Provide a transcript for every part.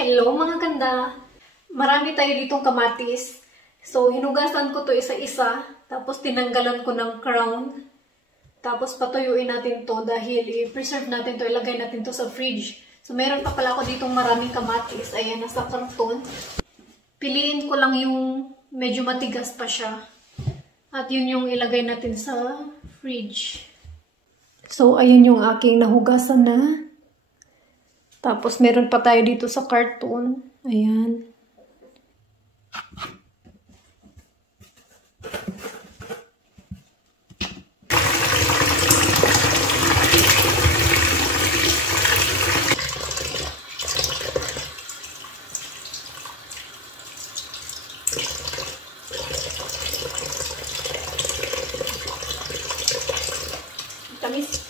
Hello mga ganda! Marami tayo ditong kamatis. So, hinugasan ko to isa-isa. Tapos, tinanggalan ko ng crown. Tapos, patuyuin natin to dahil i-preserve natin to. Ilagay natin to sa fridge. So, meron pa pala ako ditong maraming kamatis. Ayan, nasa karton. Piliin ko lang yung medyo matigas pa siya. At yun yung ilagay natin sa fridge. So, ayun yung aking nahugasan na. Tapos, meron pa tayo dito sa karton. Ayan. Tamis.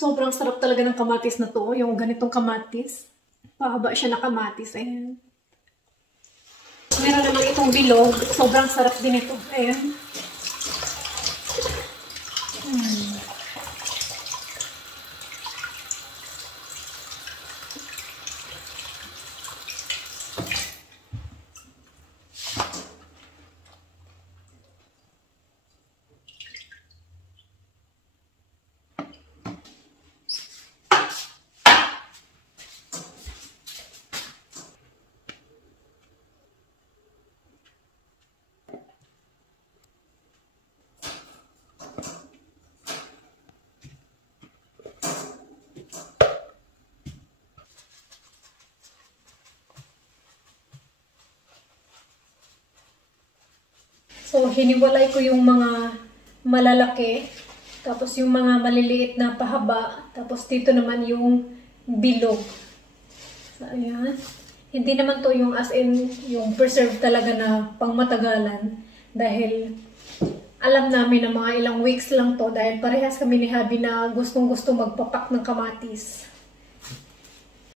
Sobrang sarap talaga ng kamatis na to. Yung ganitong kamatis. Pahaba siya na kamatis. Ayan. Meron naman itong bilog. Sobrang sarap din ito. Ayan. So, hiniwalay ko yung mga malalaki, tapos yung mga maliliit na pahaba, tapos dito naman yung bilog. So, ayan. Hindi naman to yung as in, yung preserve talaga na pangmatagalan. Dahil alam namin na mga ilang weeks lang to, dahil parehas kami ni Habi na gustong-gusto magpapak ng kamatis.